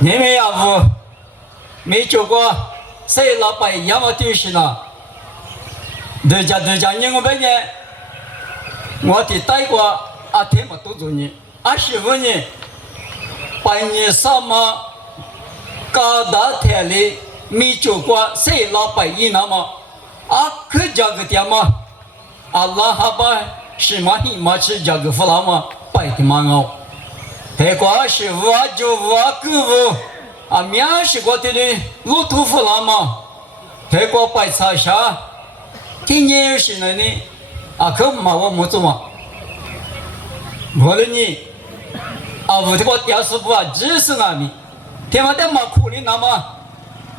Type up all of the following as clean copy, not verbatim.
你们要不没做过谁老板要么就是了，人家你我们呢，我的带过啊，天么多少年，25年，半年什么高大天里没做过谁老板一那么啊，可这个点嘛，阿拉哈巴是嘛你嘛是这个弗拉嘛，白的嘛哦。太过是我就我跟我啊，面是过的路途弗拉嘛，太过白茶啥，今年是那里啊，可嘛我没做嘛，我的你啊，我这个电视部啊，只是那里，天嘛的嘛苦的那么，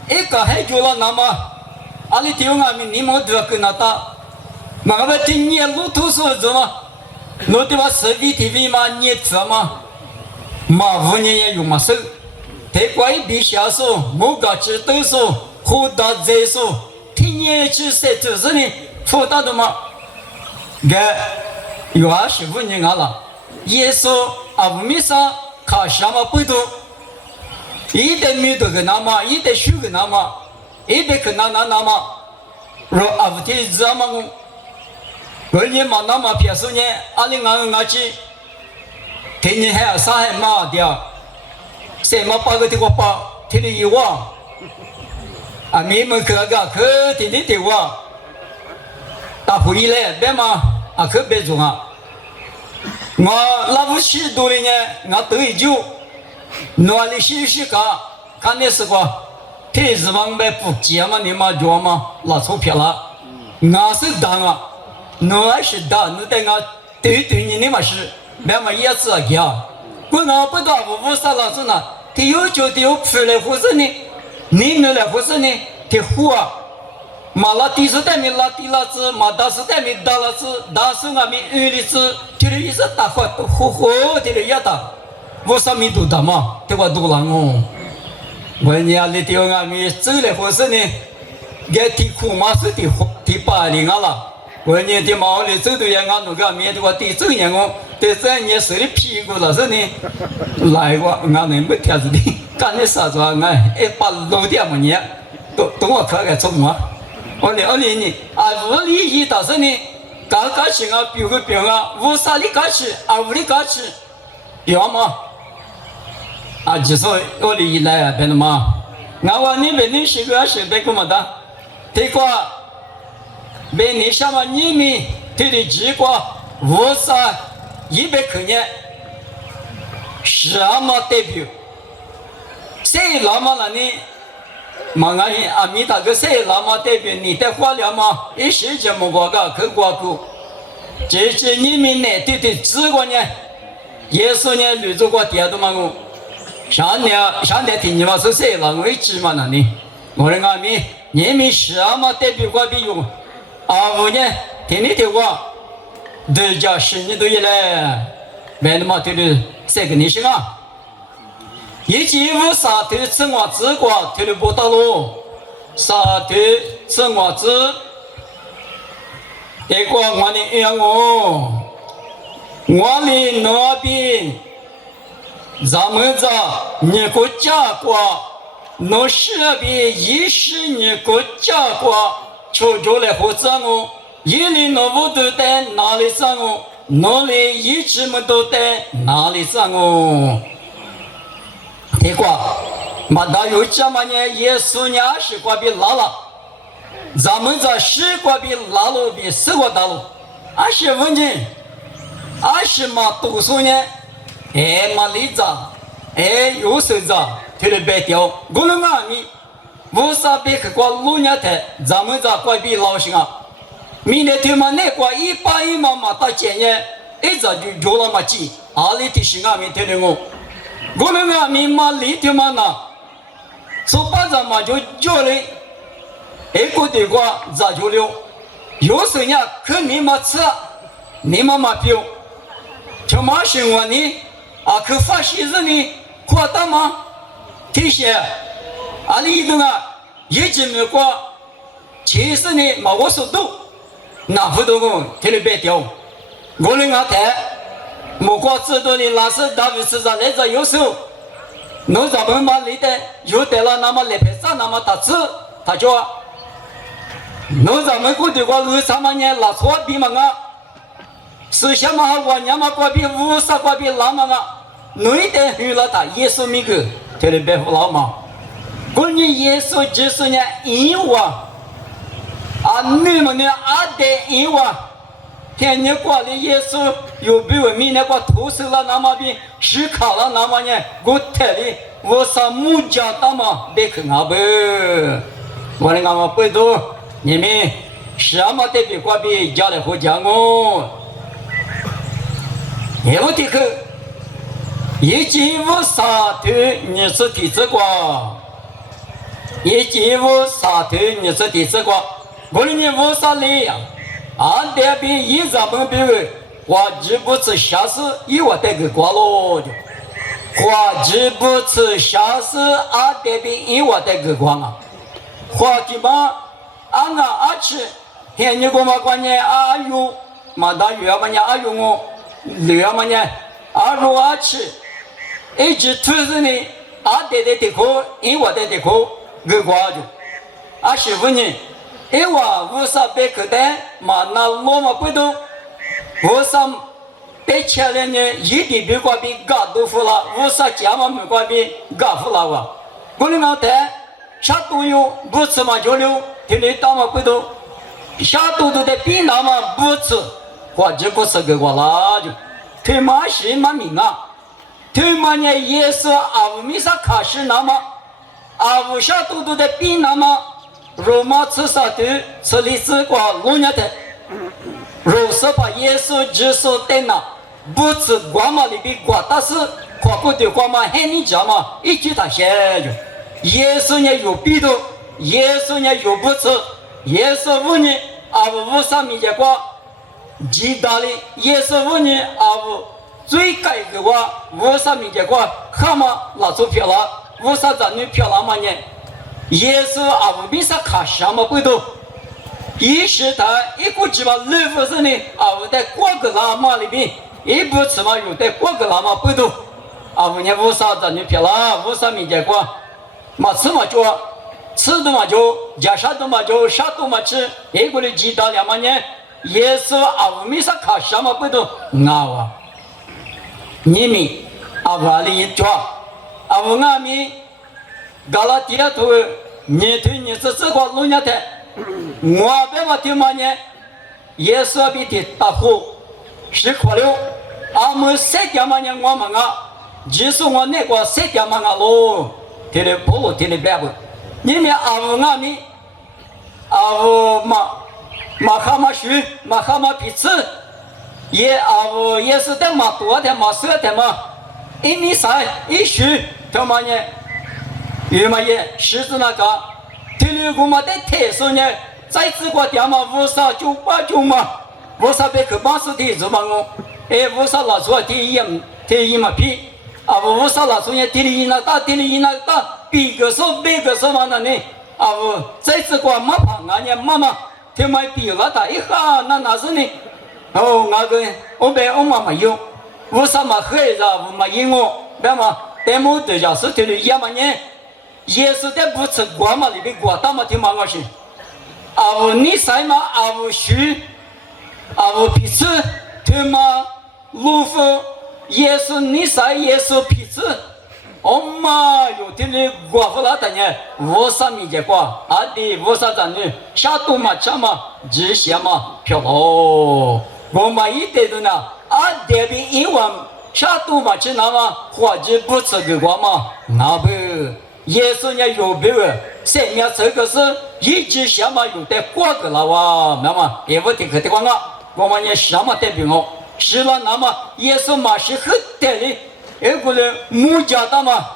一个还久了那么，啊你听我们你们都要跟他打，那个今年路途说什么？路的嘛视频 TV 嘛，你知道吗？马五年也用嘛手，太过一笔下手，某个指都手，火大再手，天年去赛就是呢，复大的嘛，个有25年了，耶稣啊，我们上看什么不多，一代没多个那么，一代数个那么，一代可那么，若啊不天知道吗？我年嘛那么偏数呢，2022天年还要上海马掉，什么八个的我八，天天有我，啊，你们可天天的我，打破一来别嘛，啊可别中啊，我那不许多的呢，我都已经，哪里是看的是个，天是往外不接嘛，你嘛做嘛，拿钞票了，我是当啊，我是当，你等我对你嘛是。别么也是个呀，我拿不到我啥老师呢？他有就他有出来或是呢，你们来或是呢？他火啊，马拉第十代没拉第拉子，马大十代没大拉子，大是俺们二的子，这里一直打火都火，这里也打，我啥没都打嘛，这个都难哦。我家里头俺们走来或是呢，给提苦马是提80啊了。我年的毛里走的也俺那个面的话得走年我，得这年手的屁股了是呢，来过俺那没天子的，干的啥子啊？俺把老爹么年，都我可爱做么？我聊你呢，啊，屋里一到是呢，刚去啊，表个表啊，屋啥里刚去啊，屋里刚去，要么啊，就说屋里一来啊，变的嘛，俺话你别你是个是别个么的，这个。别你什么你们对的结果，我啥100块钱，什么代表？谁那么了呢？嘛俺阿弥达个谁那么代表你的话了吗？一时间么个去挂钩，这是你们呢对的结果呢？耶稣呢留着个点的嘛我，上年听你们是谁了？我一直嘛那里，我的阿弥，你们什么代表过比用？我呢，天天的我，人家10年都以来，没那么对的3个女生啊，一季5啥头吃我子瓜，对的不到路，啥头吃我子，这个我的愿我的那边，咱们这你国家过，那是边20年国家过。抽出来或者我，一里那不都在哪里上我，哪里一直么都在哪里上我。这个，马大有这么呢？耶稣呢是过比拉了，咱们这是过比拉路比4个大路，25年，20嘛读书呢，嘛里子，有手子，推了白条，我们阿弥。我啥别去过路年台，咱们这怪比老行啊！明天他妈那过180嘛到今年，一直就了嘛几，阿里的是俺们听的我们俺们嘛里头嘛那，说把咱嘛就叫嘞，个地瓜咋就了？有时呢，可你嘛吃，你嘛标，他妈是我呢，可发现人呢，扩大吗？这些。阿里一个啊，一直没过，其实呢，嘛我说都，那不多个，天天白掉，我那个台，莫过知道的那是大卫市长来着，有时候侬咱们嘛里的有得了那么来拍照那么大字，他说，侬咱们过的话2-3年拉错比嘛啊，是什么我娘嘛过比50过比拉嘛啊，侬一点去了他耶稣米个，这里别胡老嘛，关于耶稣就是呢因我啊，你们呢啊的因我。天你过的耶稣有比我们那个投诉了那么比思考了那么呢，我特里我上木匠的嘛别看啊不，我那个不多，你们什么的比过比家里好讲哦，也不的去，一季无啥头你是第这个，一季无啥头你是第这个，我的你无啥累呀。俺这边一咱们别个，我只不吃下次一我带个瓜咯，我只不吃下次俺这边一我带个瓜啊，我基本俺吃，现你给我关键阿有，马大月嘛呢阿有我，六嘛呢阿肉阿吃，一直突然呢俺带的口，一我带的口个瓜就，俺媳妇呢。因为我啥别个的，嘛那罗马不动，我啥别起来呢，一点别过比嘎都服了，我啥家嘛没过比嘎服了哇。我那个的，啥都有，不吃嘛就留，天天打嘛不动，啥都的比那嘛不吃，或者不吃个我啦就，他妈是嘛命啊，他妈呢也是啊，我没啥考试那么，啊我啥都的比那么。罗马吃啥的，吃里吃瓜弄伢的，若是把耶稣基督在那，不吃瓜嘛里边瓜，但是花过的瓜嘛，喊你讲嘛，一句他写着，耶稣呢有逼头，耶稣呢有不吃，耶稣问你啊我上面的瓜，极大的耶稣问你啊我最该的话，我上面的瓜，蛤蟆拿出票了，我啥子你票了嘛呢？耶稣啊，我们啥看什么不懂？一时他一股鸡巴热乎是呢啊，我在过个喇嘛里边，一不吃嘛有在过个喇嘛不懂啊，我呢我啥子你撇了，我啥没见过？嘛吃嘛就吃的嘛就加啥的嘛就啥都嘛吃，一个的鸡蛋2万年，耶稣啊，我们啥看什么不懂？啊，你们啊，我里一抓啊，我俺们。搞了第二头，你对你是这个弄伢的，我别嘛听嘛呢，也是比的大户10块6，俺们3点嘛呢我们啊，就是我那个3点嘛啊喽，听的不听的白不，你们俺们嘛蛤蟆鱼，嘛蛤蟆皮子，也也是的嘛多的嘛少的嘛，一米3一鱼，他妈呢？有嘛也狮子那个，天天我们在台上呢，在这个地嘛，5098嘛，我啥别去办事的，是嘛我，50拿出第一嘛批，啊，50拿出呢，第一那大，比个数嘛那呢，啊，在这个马旁啊呢，妈妈，他妈比了他一下，那是呢，哦，那个我妈妈有，50嘛黑着，我妈赢我，别嘛，但么对家是天天也嘛呢。也是在不吃瓜嘛，里边瓜大嘛挺蛮高兴。啊，我你晒嘛，啊我鱼，啊我皮子，他妈路夫也是你晒也是皮子。哦妈，有的人瓜不拉的呢，我啥没见过，啊的我啥子呢？下肚嘛吃嘛，这些嘛漂亮。我嘛一点都呢，啊这边一碗下肚嘛吃那嘛，或者不吃个瓜嘛，那不。耶稣呢有别个，生命这个是一直什么有的过个了哇，那么也不得可的光啊，我们也什么代表我，是了那么耶稣嘛是很得的，一个人木家的嘛，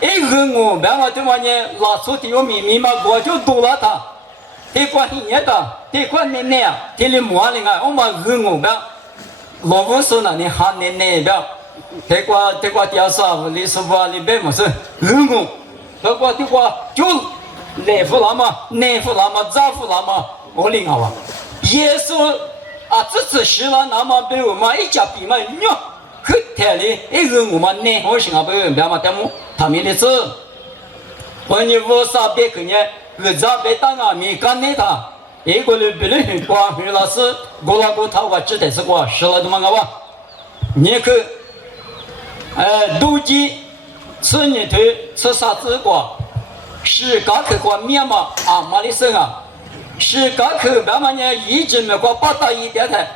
一个我那么对嘛呢，拿出的有秘密嘛，我就读了他，这块一年的，这块年年啊，这里摸了啊，我嘛我不要，老不说那你喊年年不要，这块第二啥，你说不你别么事，我。这个就内服了嘛，内服了嘛，脏服了嘛，我领好啊。耶稣啊，这次是了那么被我们一家比嘛，哟，很太厉，一个我们内好行啊，不要嘛，得么？他们的字，我你无啥别个呢？个咋别当啊？没干那他，一个人别人很光，很老师，我那个他我指的是我是了的嘛个哇？你去，妒忌，吃你头吃啥子过？是刚去过面嘛？啊，马里生啊，是刚去慢慢呢，一直没过八大一点的，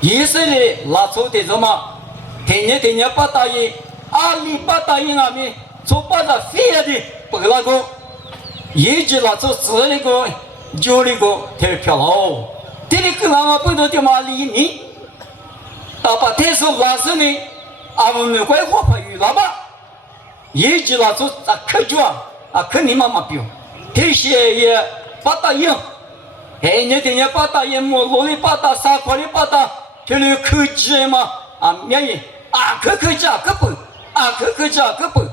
以色列拿出的什么？天天八大一，阿里八大一那边做八大飞的不那个。一直拿出4那个9那个太漂亮，这里跟俺们不多的嘛里呢，大把天数拉上呢，俺们没怪火把鱼了吧？一直拿出客家客你妈妈表，这些也八大营，你天天八大营么？罗里八大沙块里八大，这里客家嘛免疫客家各本客家各本，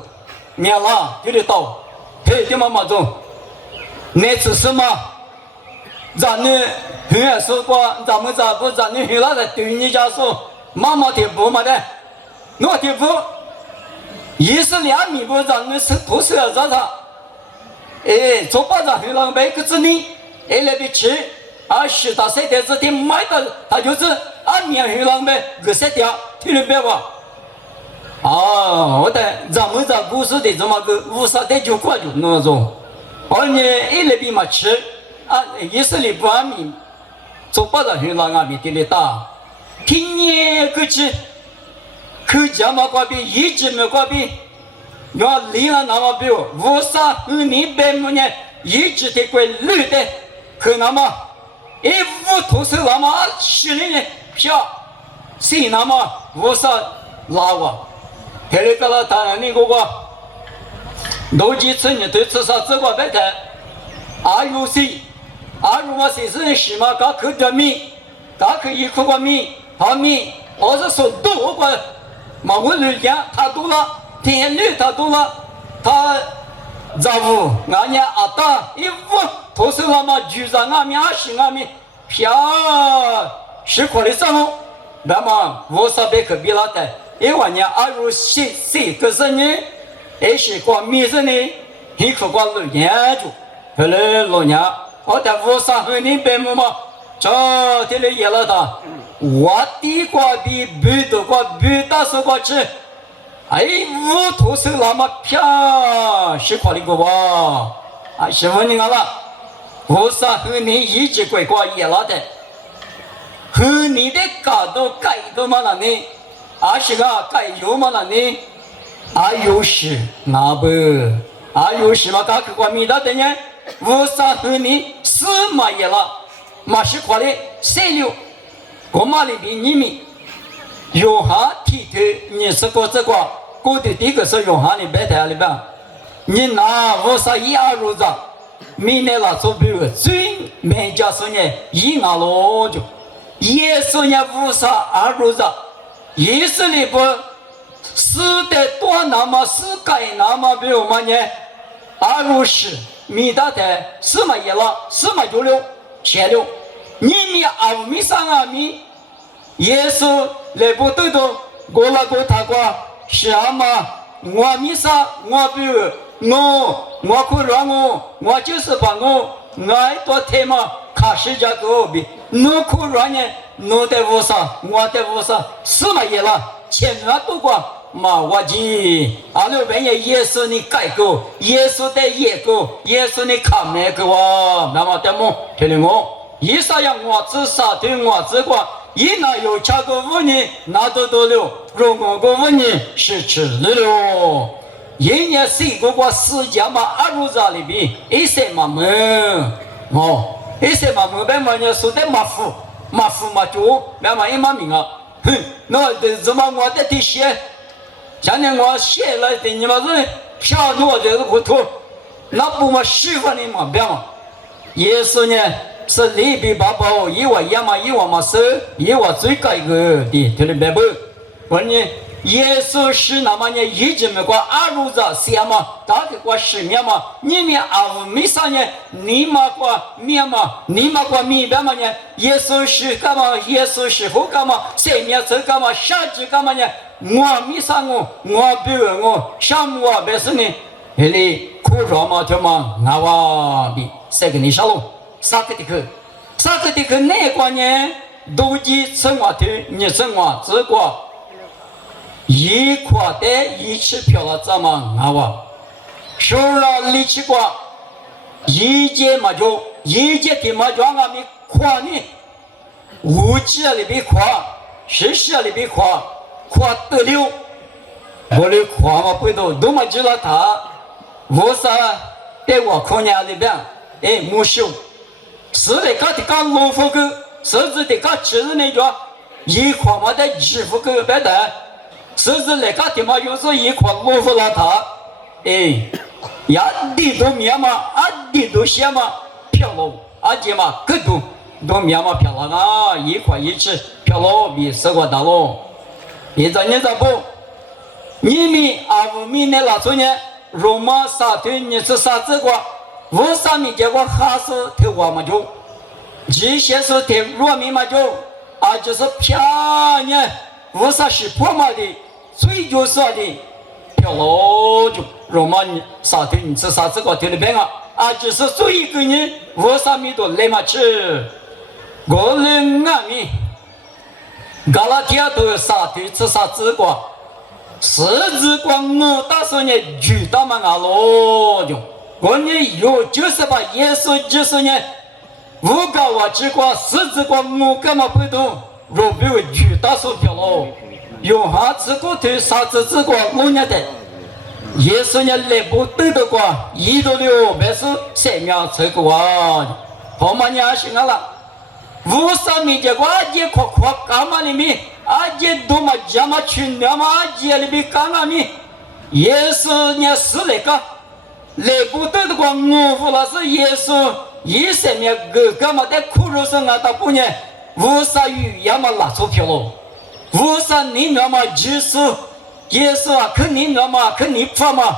免了这里到，这的妈妈中。那次什么？咱们很爱说过，咱们咋不咱们很老的对你家说，妈妈的不嘛的，我的不，一是2米不，咱们是都是要让他，做巴掌很老买个子呢，那边吃，10到3点之天买的，他就是2米很老买20条，听明白吧？我的咱们这故事的这么个50点9块就那种。你那边嘛吃以色列不安民，做不到很老安民地里打，听年个吃，客家嘛瓜比，一直没瓜比，我离了那么比，50年100年，一直的归绿的，可那么1屋头是那么10年票，是那么50拉我，这里个了当然那个。逻辑村里头至少这个白台，RUC，我谁是什么？刚去的米，刚去一块个米，他米，我是说多个，马我绿讲他多了，天绿他多了，他丈夫俺家大1屋都是那么居上俺们20俺们票10块的上路，那么50百可比那的，1万年RUC 可是呢？是光米子呢，一口光6年就，后来6年，我在50年100亩嘛，这里也了他，我地瓜比白的瓜白大手瓜吃，5头是那么漂10块的个哇，师傅你看了，50年一直归瓜也了的，后年的改都嘛了呢，20个改有嘛了呢。有时那不有时嘛？刚去过米大的呢，50年4嘛也了，嘛10块的36，我嘛里边你们有哈体头，你是个这个，我的第一个是有哈的白台里边，你拿51入账，明年拿出比如最每家说呢1拿了就，也是呢52入账，也是里不。4的多那么4改那么比如嘛呢，20米大的4嘛也了4嘛96前6，你米2米3米，耶稣来不对的，我那个他说是嘛，我米3我比如我可让我就是把我多天嘛卡时间给我比，我可让呢，我的50我的54嘛也了前面都过。嘛，我记，那边耶稣你改过，耶稣的也过，耶稣你看没过哇？那么的么？听听我，一啥样我只啥对我只管，一那有吃个5年，那都了，如果个5年是吃了，一年4个过4家嘛，2家里边一些嘛没，一些嘛没别嘛呢，说的马虎嘛就，别嘛一嘛名啊，那怎么我的这些？像那我写了的，你们说票多这个糊涂，那不嘛10万的嘛，别嘛。也是呢，是里边爸爸一万嘛是一万最高一个的，听明白不？问你，耶稣是那么呢，一直没过2着3嘛，大概过10年嘛，你们2没3年，你嘛过面嘛，你嘛过明白嘛呢？耶稣是干嘛？耶稣是后干嘛？谁面是干嘛？啥子干嘛呢？我米上我比如我项目啊别是呢，那里苦肉嘛就嘛俺娃比谁给你下路，啥个的那个呢，都记生活的你生活这个一块的一起票了怎么俺娃，说了力气过，一节嘛就一节的嘛就俺们夸呢，五级啊里边夸，10啊里边夸得了，我的夸嘛不都都嘛知道他，我啥在我空间里边，没收，是的，刚老夫个，甚至的刚其实那个一夸嘛在支付个别的，甚至那个的嘛有时候一夸老夫了他，呀地都面嘛，地都些嘛漂了，姐嘛各都面嘛漂了啊，一夸一起漂了比生活大了。你咋不？你们我们那老中呢？罗马沙堆你是啥子个？我上面结果还是头发嘛就，这些是头罗面嘛就，就是漂亮，我啥是破嘛的，最就是的漂亮就罗马沙堆你是啥子个头里边就是做一个人，我上面都来嘛去，我人俺们。嘎拉提亚都啥对吃啥子个，十字光我打算呢举到嘛咯就，我呢有就是把耶稣就是呢，我搞我只管十字光我干嘛不懂，若比如举到手票咯，有啥子个对啥子这个我呢的，耶稣呢来不得的个，一到六百是3秒这个后面呢是俺了。无上面这个姐夸干嘛里面，姐多嘛家嘛群了嘛姐里面干嘛咪，耶稣呢是那个，来不得的话我服了是耶稣，一上面干嘛在苦肉上到不呢，无上语要么拿钞票咯，无上你那么就是耶稣肯定那么肯定发嘛，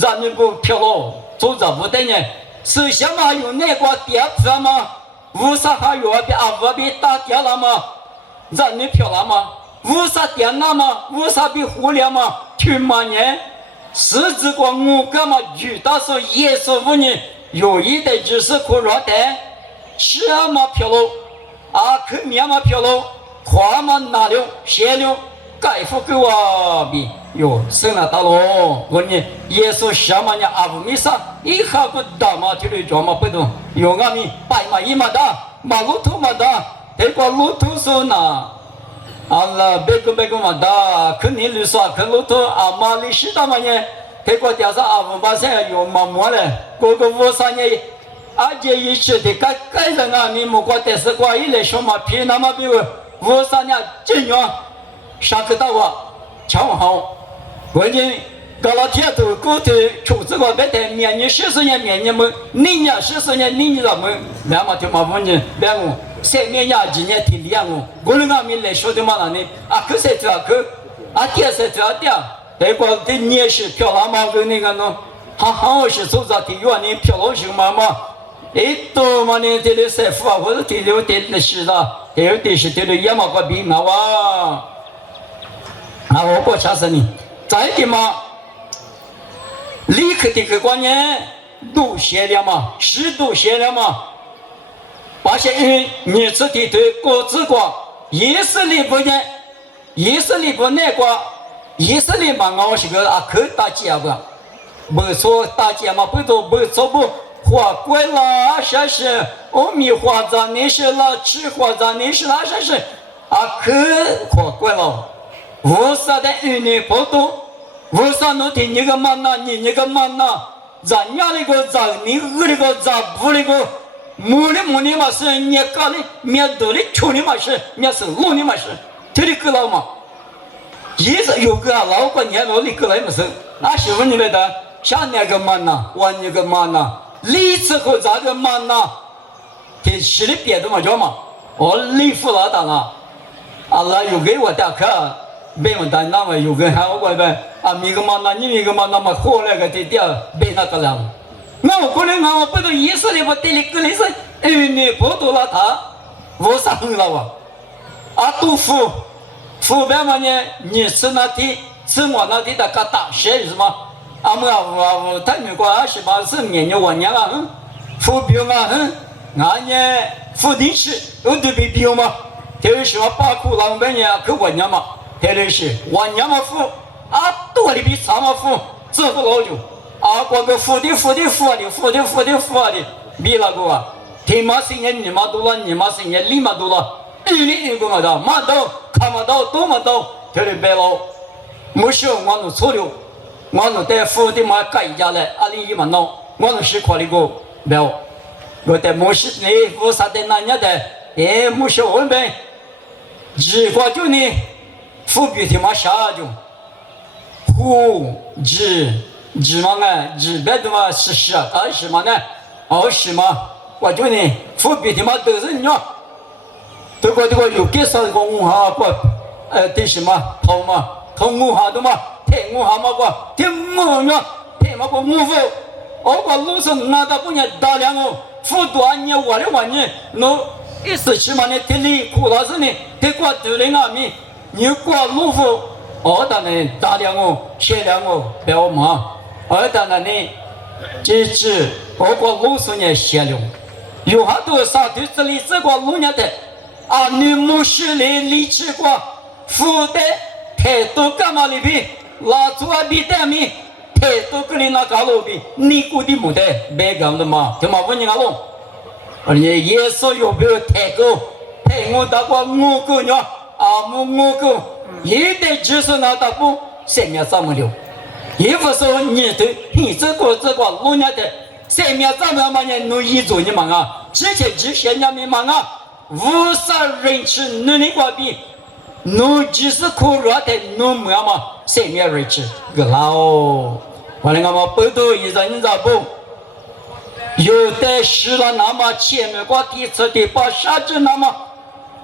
咱们不票咯，做着不得呢，是想嘛有那个点票吗？无啥还有我比打掉了吗？咱们漂亮吗？无啥电脑吗？无啥比互联吗？去嘛呢？十字光我干嘛遇到说耶稣妇女有一的就是可热的，吃嘛漂了，去面嘛漂了，花嘛拿了，写了，盖副给我比哟，生了大咯，我呢耶稣什么呢？阿不米上一下个大嘛，这里装嘛不懂，有俺们白嘛一嘛大，马路途嘛大，这个路途说呢，了别个嘛大，肯定绿耍，肯路途马里西大嘛呢，这个叫啥不把现有嘛么嘞，个我上呢，这一起的该人俺们莫过但是过一来说嘛，偏那么比如我上呢这样，啥个到瞧好。关键搞了天都过头出这个别的年年40年年年么，你年40年你怎么两嘛就嘛问你两个3年呀几年提两个，我们俺们来说的嘛那呢可是这个电是这样，那个的年是漂亮嘛跟那个呢，好是做着的原来漂亮是嘛嘛，多嘛呢这里师傅或者这里的是的，有的是这里也嘛个比嘛我过啥子呢？再的嘛，立刻的个观念都写了嘛，是都写了嘛。发现你自己对各自个以色列不呢，以色列不那个，以色列嘛我是个可大姐不，不说大姐嘛不都不做不花贵了，啥是阿弥花赞那是了，吃花赞那是那啥是可花贵了。我啥的你不懂，我啥能听你个嘛那，你那个嘛那，咱家那个咱你那个咱不那个，木的嘛是你搞的，面多的穷的嘛是，面是路的嘛是，这里个老嘛，一直有个老过年老里个来么是，是问你来的，像那个嘛那，我那个嘛那，历次和咱个嘛那，给吃的别的嘛叫嘛，我礼服老大了，那又给我打卡。别问他那么有个还我怪呗米个嘛那你米个嘛那么火那个的掉别那个了，那我可能我不懂意思的我这里个里是你不懂了他我上了杜甫父辈嘛呢，你吃那地，吃我那地的个大些是吗？俺们啊，他们过28是年年我年啊，父辈嘛，俺呢父弟是都得被标嘛，就是说把苦老百姓去我年嘛，就是我年嘛父啊，多的比啥嘛父，这个老久啊，我个父的，比那个啊，天马行空你妈多了，你妈行空立马多了，一个嘛的，马到看不到，多么到，就是白了，没事我弄错了。我那在父的嘛改家来，阿里一嘛弄，我那是考虑过没有？我在没事呢，我啥的那年的，没事问呗，只管就呢，父比他妈啥就，只嘛呢，只别的嘛是啊，是嘛呢？是嘛？我就呢，父比他妈都是你，这个有介绍个我哈过，对什么头嘛，头我哈的嘛。我还没过，听我呢，听没过我夫，我过路上俺到不年大量哦，辅导你我的玩意，侬一时起码呢，听你苦老师呢，听过头来俺们，你过路夫，我当然大量哦，限量哦，不要忙，我当然呢，这次我过路上呢限量，有好多上头这里这个路呢的，啊，你没事来理去过，负担太多干嘛里边？拉出来比他们太多个人那搞路比，你估计没得别讲的嘛？他妈问你阿龙，而且耶稣有没有太高？太我大过我个呢？我个，也得就是那大不生命怎么了？也不说你这个路呢的生命怎么嘛呢？侬一做你忙啊，之前人民忙啊，无啥人吃努力过比。侬即使苦热的，侬没嘛生命日子个老，完了我们不都一人咋不？有的是了那么前面个第次的把啥子那么，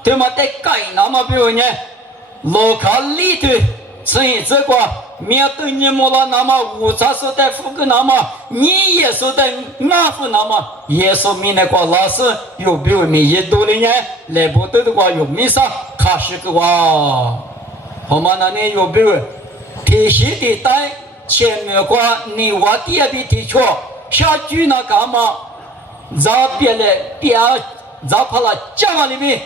对嘛得改那么比如呢，罗卡里头所以这个面对你们了那么无茶说的富个那么，你也说的俺夫那么，也说明那个老师有比如你一多的人来不得的话有没啥。他是个哇，好嘛？那你有比如皮鞋的带前面挂你我第二笔提错下句那干嘛？绕别了别绕跑了讲了里面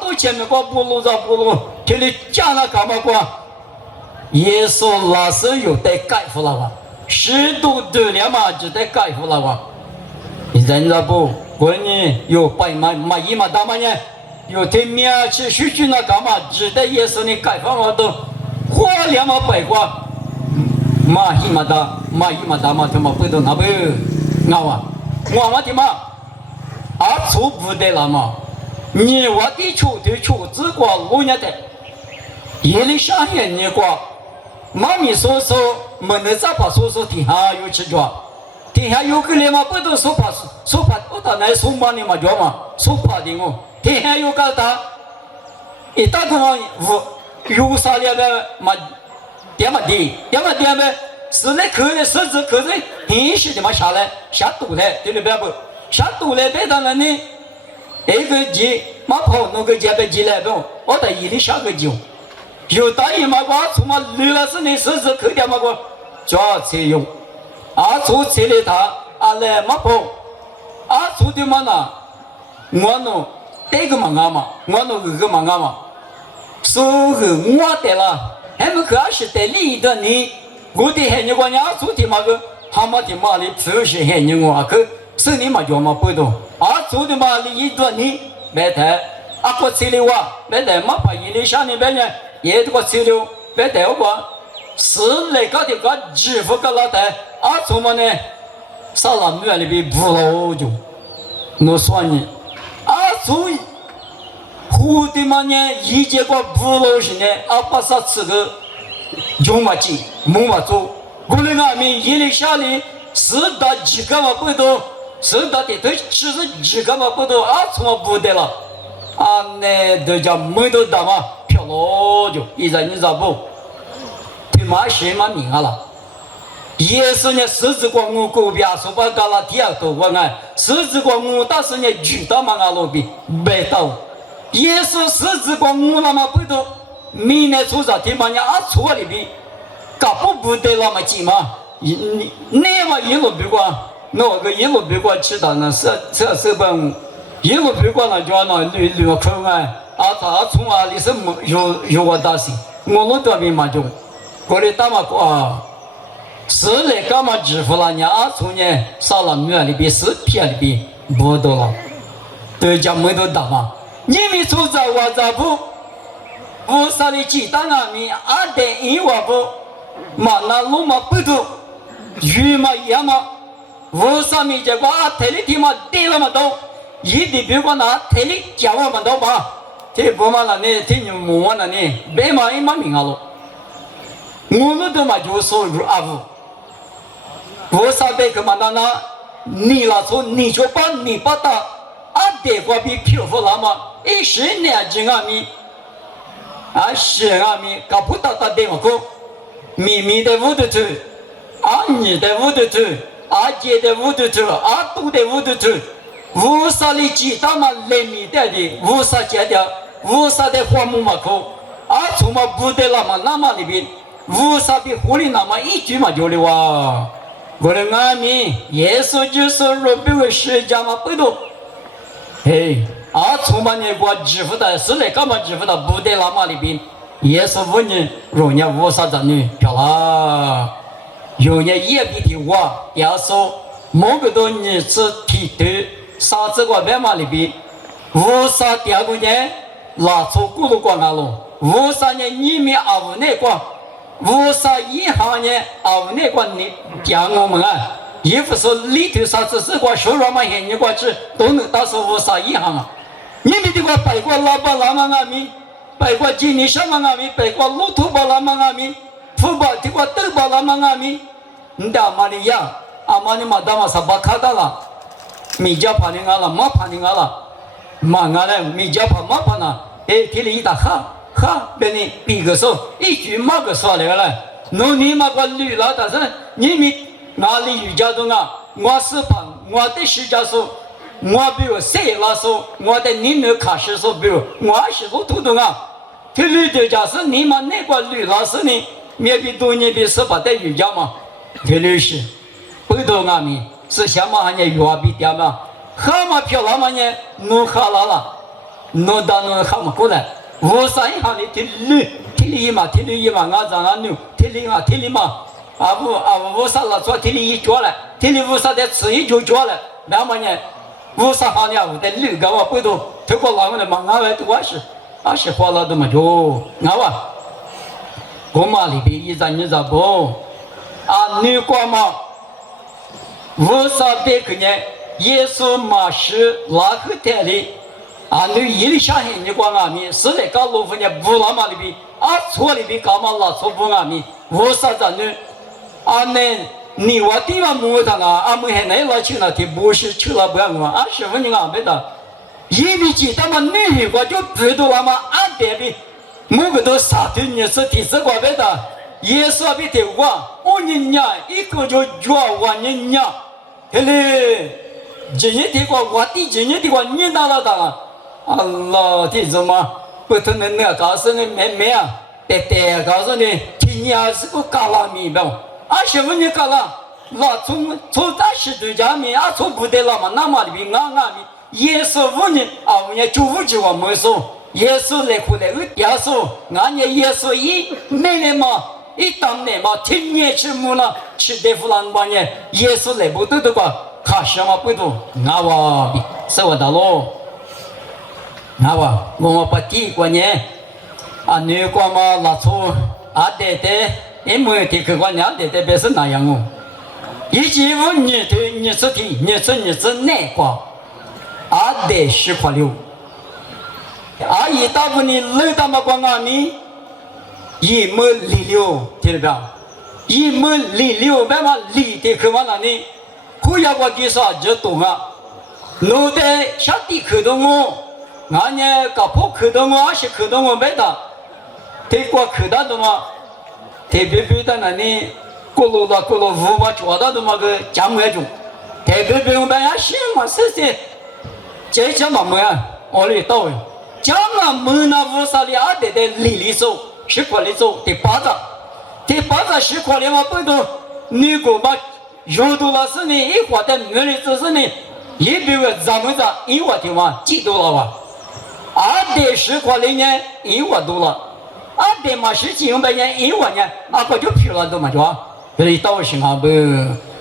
都前面挂不路这里讲了干嘛挂？耶稣老师有得改服了哇，10度多了嘛就得改服了哇。人家不问你有白嘛一嘛大嘛呢？有的面去数据那干嘛？只得也是你改放我都花2毛白瓜，嘛一嘛大嘛他妈不懂那不我的嘛出不得了嘛，你我的出只管路年的，夜里上夜你管，妈咪说没能咋把说天下有吃着，天下有个人嘛不都说怕不打来说嘛你嘛着嘛说怕的我。天下有个大，一大个有啥了呗？嘛，点呗，是来可的，是平时的嘛下来下肚来，对不对不？下肚来别当然呢，一个鸡嘛跑那个鸡被鸡来不？我在一里下个鸡，有大爷嘛瓜从嘛绿了是你是可点嘛个，叫车用，做车的他来嘛跑，做的嘛那，我弄。这个嘛嘛，我那个嘛，所以我的了，还没可是得里的你，我的孩子我娘做的嘛个，他妈的嘛的不是孩子我个，是你嘛叫嘛不懂，做的嘛的一段你没得，个吃的话没得嘛把一里上里边呢，也这个吃的没得话，是那个的个支付个老太，怎么呢？啥了没里边不老就，我说你。所以，苦的嘛呢，一结果不老实呢，把啥吃个用嘛紧，没嘛做。我们俺们一里下里是打几个嘛不多，是打的都其实几个嘛不多，从嘛不得了。那都叫没都打嘛，漂了就一人你咋不？他妈谁嘛命啊了？也是呢，十字光我狗边说把嘎拉第二多我爱，十字光我但是呢举到嘛阿罗比没到，也是十字光我那么不多，明年初啥天嘛呢？啊，初里边，搞不得那么急嘛？你那么一路别过，那个一路别过知道呢？是本一路别过那叫那旅空啊，他从啊里是有我大事，我路这边嘛就，过来打嘛过。是来干嘛支付了呢？啊，从呢少了米里边是皮里边不多了，对家没多大嘛。你们出在我这不，无啥的鸡蛋啊米啊的一瓦不，嘛那路嘛不多，鱼嘛也嘛，无啥米结果啊，体力天嘛低了嘛多，一的别个那体力降了嘛多吧，这不嘛那呢，这你莫嘛那呢，别嘛一嘛命啊咯，我们都嘛就收入啊不。我上辈子嘛那你那说你就把你把他得过比漂浮了嘛，10年前啊米10啊米搞不到他电话过，咪的屋头头，你的屋头头，姐的屋头头，都的屋头头，无啥的鸡蛋嘛来米的无啥结的，无啥的花木嘛口，从嘛不得了嘛那么里边，无啥的狐狸那么一句嘛就的哇。我的阿弥，耶稣就是若比为释迦嘛不多，嘿，从嘛你我支付的是来干嘛支付的不得那么里边，耶稣问你荣耀无啥子呢？漂亮，有人也比的我，要说某个多你是提头，啥子个白嘛里边，无啥第二个人拿出咕噜光啊喽，无啥人你们无那个。无啥银行呢？那个你讲我们啊，也不是里头啥子是个收入嘛，现你个只都能打说无啥银行啊。你们这个拜过老板拉嘛阿弥，拜过经理上嘛阿弥，拜过路途巴拉嘛阿弥，福巴这个德巴拉嘛阿弥，你的阿妈的呀，阿妈的嘛大嘛啥巴卡达了，米家怕你阿了，马怕你阿了，马阿了米家怕马怕呢，给你一打哈。别人比个说一句嘛个说来了，农民嘛个绿了，但是你们哪里瑜伽中啊？我是旁，我的施教说，我比如谁来说，我的你们开始说，比如我是不土东啊，这绿的家是你们那个绿老师呢，面比多年比18的瑜伽嘛，这绿是不多阿弥是什么行业越比点嘛，好嘛漂亮嘛呢，弄好了，弄到弄好嘛过来。无啥银行的提里嘛，俺咱俺牛，提里嘛，无啥了做提里一脚了，提里无啥的吃一脚了，那么呢，无啥行业的绿个我不多，透过那个的嘛，俺们都是花了的嘛就，俺哇，我嘛里边一张你咋不？女光嘛，无啥的个呢，耶稣嘛是哪个代理？你一里下黑你光阿弥，是来搞罗夫呢不那么里边，错里边搞嘛拉错不阿弥，无啥子呢？你我地方木头呢，没还那拉去了，他不是去了不要我，师傅你安排的，一比几他妈女我就知道了嘛，这边某个都啥的你是第四个别的，也是别的我人家一个就叫我人家，嘿嘞，今年的我今年的你拿了的。Allah 的什么不同的那告诉你没啊？对，告诉你，今年是个嘎拉米吧？什么你嘎拉？那从20多家米从不得了嘛？那么里边米也是5年我们就5句话没说，也是来回来要说，也是每年嘛，一当年嘛，天年吃木了，吃的不烂半年，也是来不得的个，还什么不多？我是我的喽。我把第过年女光嘛拉出对，因为这个我娘对别是那样哦，以及我你是的，你是哪个对10块6，一大部分你累到嘛光米1亩6，听得到？1亩6，别嘛离的可嘛那里，不要我给说就懂啊，弄得下地可懂哦。俺呢，搞破口的我是口的我没的，对过口的的嘛，特别的那里过路5把抓到的嘛个讲没中，特别我们也行嘛，是这些嘛没啊，我里到，将俺们那乌萨里阿德的里里走10块里走第8章10块里嘛不懂你给把用多了是你一块的没里就是你也比如咱们这一万的嘛几多了哇阿德10块里呢1万多了阿德嘛是几用百年1万年阿个就漂亮多嘛是吧这里到时候不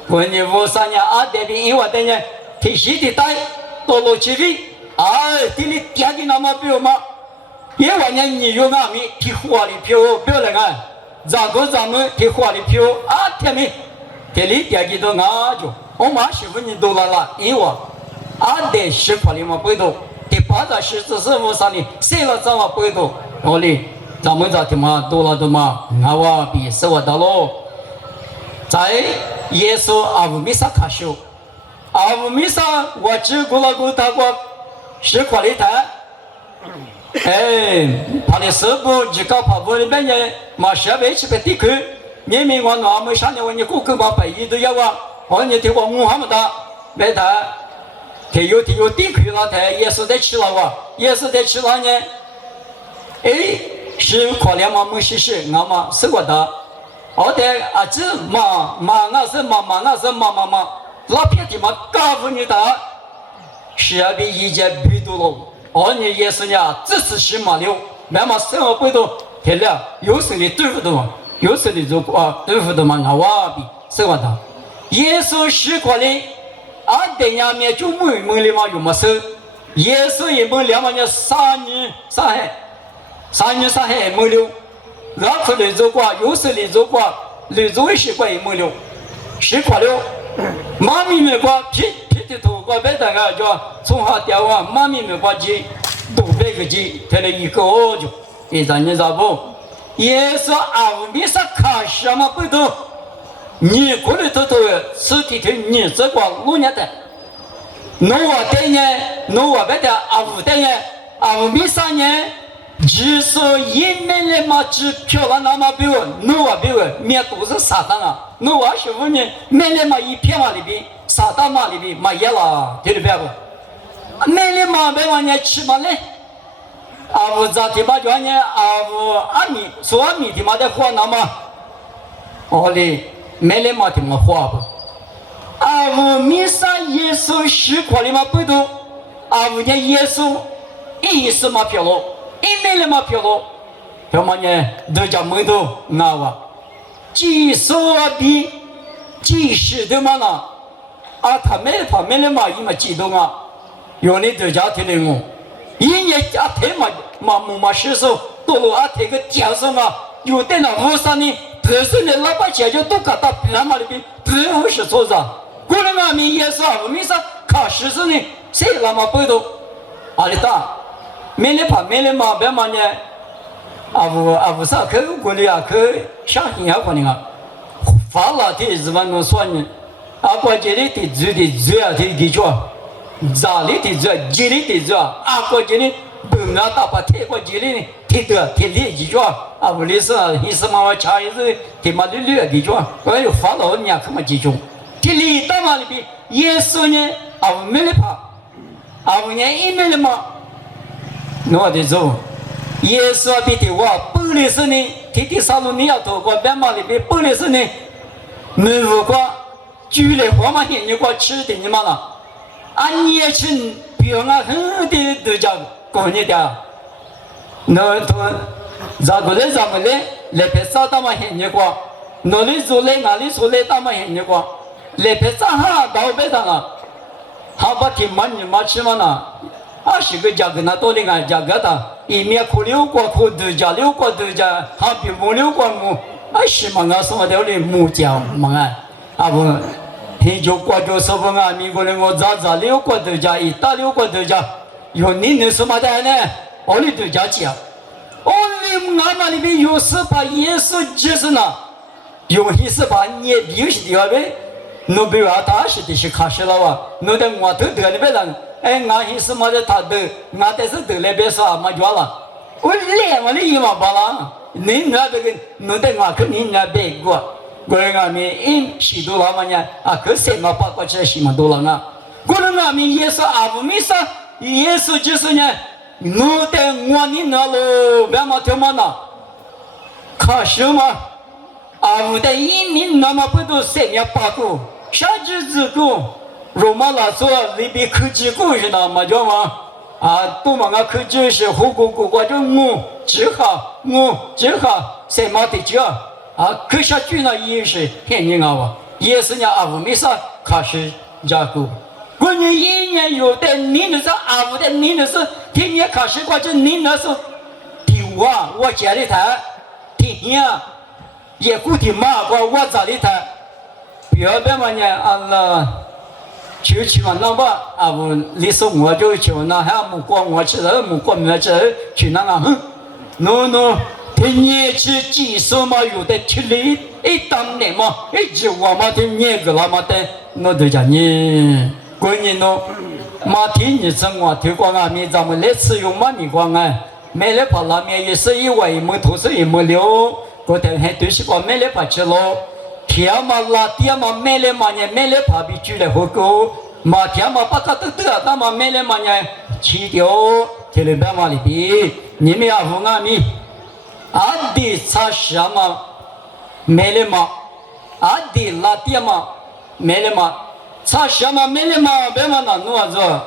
关键乌萨呢阿德比1万的呢提西的带到了这里哎这里点的那么表嘛1万年你用俺们提花里票表了看咱们提花里票啊天明这里点的都俺就我马师傅你都来了1万阿德10块里嘛不多第8章10只是乌萨呢谁了咱们不多我哩咱们这天嘛多了多嘛俺哇比是我的喽在耶稣阿布米萨卡修阿布米萨我只顾了顾他过10块里谈哎他的师傅只搞跑步里边呢马设备去被地区你们我那么上年我你顾客把百亿都要啊我你听我穆罕默德没谈他有地区了他也是在吃了哇也是在吃了呢哎10块钱嘛没事俺嘛是我的我的啊这嘛那是嘛老片的嘛告诉你的是要比以前比多了哦你也是呢这是10马六慢慢生活不多他俩有时你对付的嘛有时你就对付的嘛俺娃比是我的耶稣10块钱啊等下面就没里嘛有么事耶稣也没2万年3年没留然后你做过有时你做过你做10块也没留10块六妈咪没过皮的头过别的个叫从下掉啊妈咪没过鸡都别个鸡他的一个就一张你知道不耶稣阿姆米萨卡什么不懂你过来头实体的你这个路年的诺瓦的呢诺瓦别的阿姆的呢阿姆米萨呢只说一面的嘛只漂亮那么比我诺瓦比我面都是撒旦啊诺瓦师傅呢面的嘛一片嘛里边撒旦嘛里边嘛也了对不对不面的嘛别往呢吃嘛嘞阿姆咋的嘛就呢阿姆阿米说阿米的嘛的话那么哦嘞面的嘛的嘛话不阿姆米萨耶稣10块的嘛不多阿姆呢耶稣意思嘛漂亮一面的嘛漂亮他们呢都叫门都那哇几说比几十的嘛呢啊他们的嘛一嘛激动啊有你都叫听的我一年啊他嘛是说多了啊他个讲什么有的那乌山呢本身的老百姓就都搞到平嘛里边不是做啥过来嘛民也是我们说考试时呢谁那么不懂啊里大没得嘛别嘛呢阿不啥可过来啊可相信啊可能啊发了的日本能算呢啊过这里的嘴啊的叫咋里的嘴这里的嘴啊过这里不拿大把贴过这里呢贴的贴里的叫啊不里是意思嘛查一次贴嘛的绿的叫我有发了你啊可么记住贴里到嘛里边耶稣呢啊没得怕啊我呢一没得嘛我的走耶稣比的话本来是呢天上路你要透过白马里边本来是呢没有过举来花嘛你过吃的你嘛了啊你也去表啊很的都叫过你的那都咋个来咱们来拍照到嘛你过哪里做来哪里做来到嘛你过来拍照哈到白上了好把天嘛你嘛吃嘛呢20个价格那多的个价格的，一面苦6个苦2家6个2家，还比木6个木，10万个什么的嘞木匠嘛啊不，他就挂着什么啊？美国人我咋6个2家，一打6个2家，有你能什么的呢？我里2家讲，我里俺们里边有时把耶稣就是呢，有意思把你有些地方呗，那比如他是的是开始了哇，那的我都得了别人。哎，俺意思嘛的他的，俺但是得来别说嘛叫了，我连我的一毛八了，你那这个弄得我肯定那别过，过来俺们许多了嘛呢，啊可3毛8块钱10毛多了啊，过来俺们也是阿不没啥，也是就是呢，我的我你那路别么听么呢？可是嘛，我的移民那么不都三年八个，啥子子个？罗马那说里边科技股是那么叫嘛？多么个科技是火锅锅锅就我只好什么的叫可下去那也是骗人啊！也是伢我没啥可是家伙。过年一年有的你那是我的你那是天天考试过这你那是丢啊！我家里头天天也不听骂我家里头不要别嘛呢去嘛那么我你说我就去那还没过我去了没过没去那个no 天天去技术嘛有的体力一当年嘛一直我嘛天天个那么的我都讲你。过年咯，马天你生我推广面咱们来吃用嘛米光买来把拉面也是一碗一毛头是一毛六，过天还都是把买来把吃咯，天嘛拉天嘛买来嘛呢买来把比煮来火锅，马天嘛把它都那么买来嘛呢切掉，贴在白马里边，你们要胡米，的茶什么买来嘛，的拉天嘛买来嘛。查什么没了嘛？别嘛那弄着，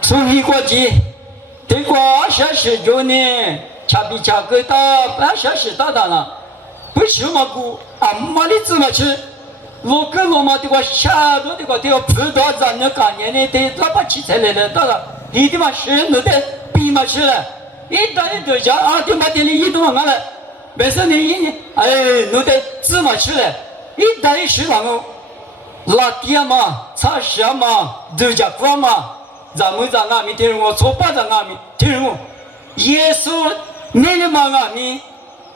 从一国际，对过2019年，恰比恰个到20大了，不是嘛姑没的怎么吃？我跟我嘛的个下多的个的个葡萄咱那干年的的老把起菜来了，到了一地嘛是那的比嘛吃了，一大一堆家的嘛店里一多嘛了，没事你一年那的怎么吃了？一大一10万哦。拉爹嘛，查什么？都叫quoi嘛？咱们在那边听我，错把在那边听我。耶稣你的嘛那边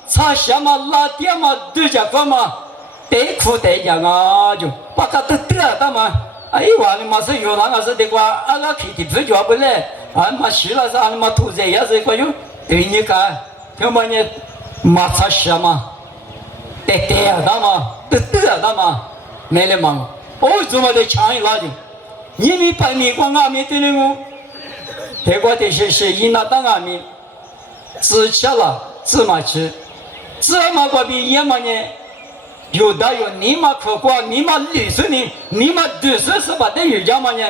查什么？拉爹嘛，都叫quoi嘛？得苦得痒就把它都得了嘛。我你妈是有那个是的话，那去的不叫不来，妈死了是妈吐在也是个有，对你看，听嘛你妈查什么？得了嘛，得了嘛，没了嘛。怎么的强一拉就？你们把你光阿弥对了我，结果的是一拿当阿弥，只吃了芝麻吃，芝麻过比也嘛呢，有的有你妈可过，你妈60年，你妈60是吧？等于讲嘛呢？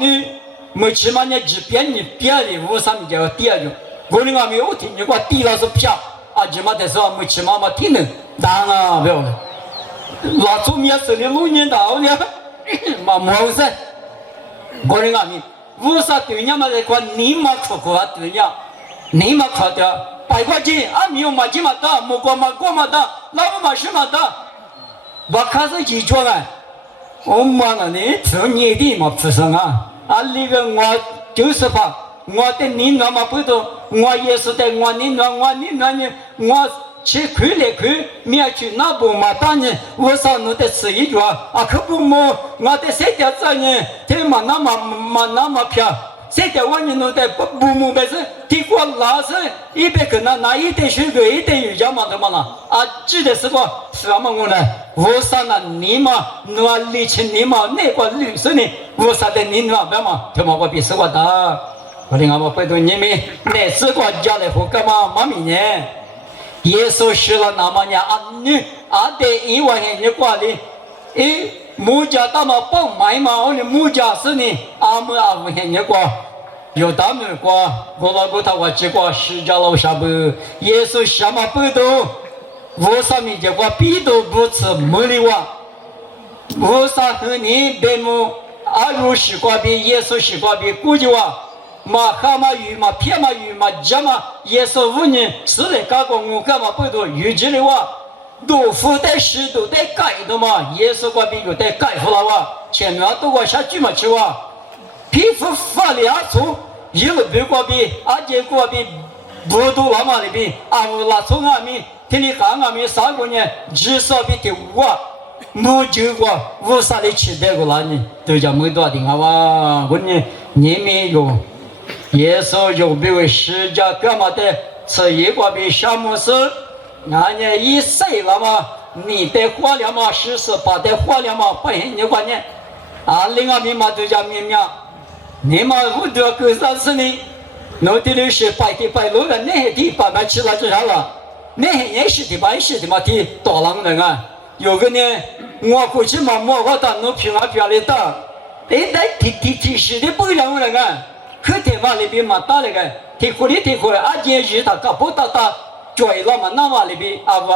你没吃嘛呢？只别你别的屋上面就第二种，我的阿弥我听你话低了是票，只嘛的时候没吃嘛嘛听能，当然不要了。老祖面是的路年到呢，嘛没事。我的阿弥，无啥对呀嘛？这个你妈可对呀，你妈可的，100块钱没有嘛几嘛的，没过嘛的，老不嘛是嘛的，我开始记住了。我妈那呢，这年的嘛不是里边我就是怕，我的你那么不多，我也是的，我你那呢，我。去看来看，面去那不嘛？当然，我上那得吃一脚可不么？我得3条子呢，他嘛那么漂，3条我呢弄得不么白是，听过老是100个拿一点水果，一点油酱嘛的嘛啦记得是不？是嘛我呢？我上那你嘛，我理清你嘛，那个60年，我上的你嘛别嘛，他嘛我比是我的，我的我回头你们那是个家来活干嘛？妈咪呢？耶稣死了那么年你得1万元你过来木家大嘛不买嘛我的木家是呢5元你过有他们过我老公他我结果10家老下不耶稣什么不都我上面结果必都不吃没的话我啥和你别么如西瓜比耶稣西瓜比估计话嘛蛤蟆鱼嘛偏嘛鱼嘛鸡嘛也是5年是来搞个我干嘛不多预计的话都附带10都带改的嘛也是个比有带改出来哇前面都我下去嘛去哇皮肤发亮粗一路比过比结果比不都那么的比我那从米听你看米3个年至少比第5没就过5啥的期待过了呢都叫没多定好吧我呢你们有耶稣有别为10家干嘛的吃一个比项目是那年1岁了嘛你得花了嘛48得花了嘛不然你管呢另外面嘛都叫面面你嘛不得够30年侬的律师摆的摆路了，那些地摆摆起来就啥了？那些人是的摆是的嘛的大浪人啊，有个呢，我过去嘛，我当侬平安的当，哎，那提示的不让人啊，可天嘛里边嘛打那个，提回来，啊，今日他搞不到他追了嘛，那嘛里边啊不，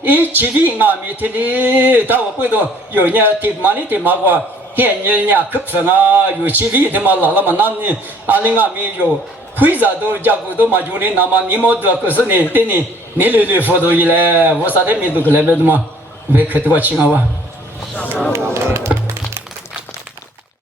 一起的啊米提的，他我不懂，有呢提嘛里提嘛个。现人家可分啊，有气力的嘛，老了嘛，那你啊，另外面有会咋都家伙都嘛，就你那么你么多可是你对你溜佛都一来，我啥的没都过来不的嘛，没看到我请我。